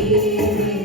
Thank you.